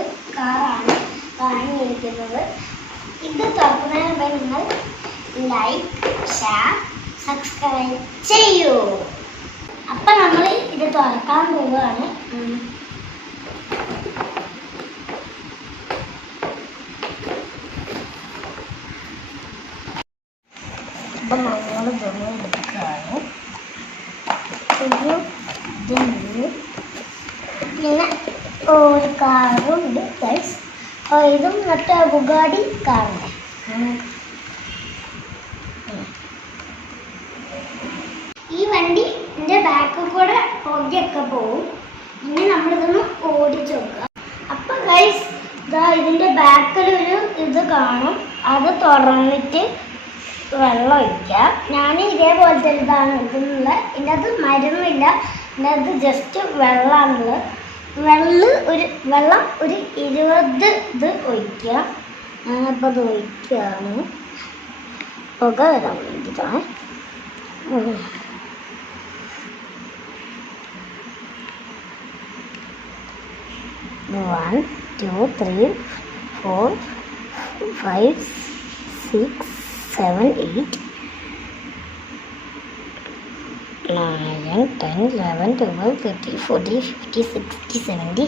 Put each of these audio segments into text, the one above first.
ഒരു കാറാണ് വാങ്ങിയിരിക്കുന്നത്. ഇത് തുറക്കുന്നതിന് മുമ്പ് നിങ്ങൾ ലൈക്ക്, ഷെയർ, സബ്സ്ക്രൈബ് ചെയ്യൂ. അപ്പം നമ്മൾ ഇത് തുറക്കാൻ പോവുകയാണ്. അപ്പം നമ്മൾ ഇതൊന്നും എടുക്കുകയാണ്. പിന്നെ ഒരു കാറും ഉണ്ട് ഗൈസ്. ഇതും മറ്റേ ബുഗാഡി കാറുണ്ട്. ഈ വണ്ടിൻ്റെ ബാക്കിൽ കൂടെ പുകയൊക്കെ പോവും. ഇനി നമ്മളിതൊന്ന് ഓടിച്ചു നോക്കുക. അപ്പം ഗൈസ് ഇതാ ഇതിൻ്റെ ബാക്കിലൊരു ഇത് കാണും. അത് തുറന്നിട്ട് വെള്ളം ഒഴിക്കുക. ഞാൻ ഇതേപോലത്തെ ഇതാണ് എടുക്കുന്നുള്ള. ഇതിൻ്റെ അത് മരുന്നില്ല, ഇതിൻ്റെ അത് ജസ്റ്റ് വെള്ളമാണുള്ളത്. വെള്ളം ഒരു 20 ഇത് ഒഴിക്കുക. ഞാനപ്പോൾ അത് ഒഴിക്കുകയാണ്. പുക വരാൻ വേണ്ടിയിട്ടാണ്. 1 2 3 4 5 6 7 8 9 10 11 12 13 14 15 16 17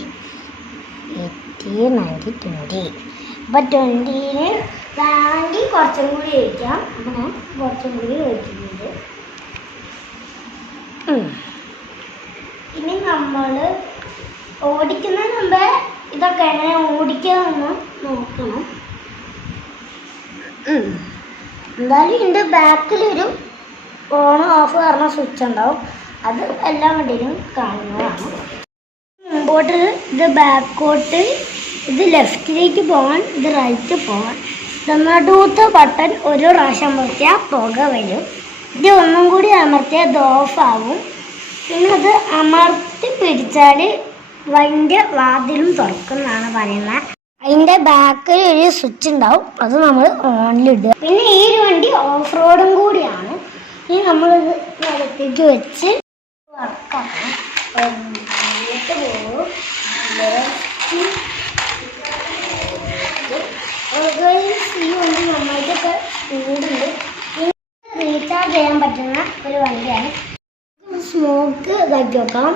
18 19 20. അപ്പം 20-ന് വേണ്ടി കുറച്ചും കൂടി ഒഴിക്കാം. അപ്പം ഞാൻ കുറച്ചും കൂടി ഒഴിക്കുന്നുണ്ട്. ഇനി നമ്മൾ ഓടിക്കുന്നതിന് മുമ്പേ ഇതൊക്കെ എങ്ങനെ ഓടിക്കാമെന്ന് നോക്കണം. എന്തായാലും ഇതിൻ്റെ ബാക്കിലൊരു ഓൺ ഓഫ് പറഞ്ഞ സ്വിച്ച് ഉണ്ടാവും. അത് എല്ലാ വണ്ടിയിലും കാണുന്നതാണ്. മുമ്പോട്ട് ഇത് ബാക്കോട്ട്, ഇത് ലെഫ്റ്റിലേക്ക് പോകാൻ, ഇത് റൈറ്റ് പോകാൻ. നടുവത്തെ ബട്ടൺ ഒരു പ്രാവശ്യം അമർത്തിയാൽ പുക വരും. ഇത് ഒന്നും കൂടി അമർത്തിയാൽ ഇത് ഓഫാവും. പിന്നെ അത് അമർത്തി പിടിച്ചാൽ വണ്ടിൻ്റെ വാതിലും തുറക്കുന്നതാണ് പറയുന്നത്. അതിൻ്റെ ബാക്കിൽ ഒരു സ്വിച്ച് ഉണ്ടാവും. അത് നമ്മൾ ഓണിലിടുക. പിന്നെ ഈ ഒരു വണ്ടി ഓഫ് റോഡും കൂടിയാണ്. ഇനി നമ്മളിത് നിലത്തേക്ക് വെച്ച് വർക്കാക്കണം. പോകും. ഈ വണ്ടി നമ്മൾക്കൊക്കെ കൂടുണ്ട്. റീചാർജ് ചെയ്യാൻ പറ്റുന്ന ഒരു വണ്ടിയാണ്. സ്മോക്ക് ഇതാക്കി വെക്കാം.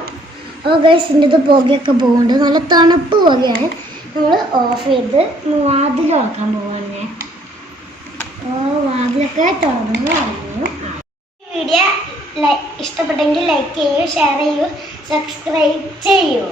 അപ്പോൾ ഗൈസ് ഇതിൻ്റെ ഇത് പുകയൊക്കെ പോകുന്നുണ്ട്. നല്ല തണുപ്പ് പുകയാണ്. നമ്മൾ ഓഫ് ചെയ്ത് വാതിൽ തുറക്കാൻ പോവാണ്. വാതിലൊക്കെ തുറന്നു പറഞ്ഞു. വീഡിയോ ഇഷ്ടപ്പെട്ടെങ്കിൽ ലൈക്ക് ചെയ്യൂ, ഷെയർ ചെയ്യൂ, സബ്സ്ക്രൈബ് ചെയ്യൂ.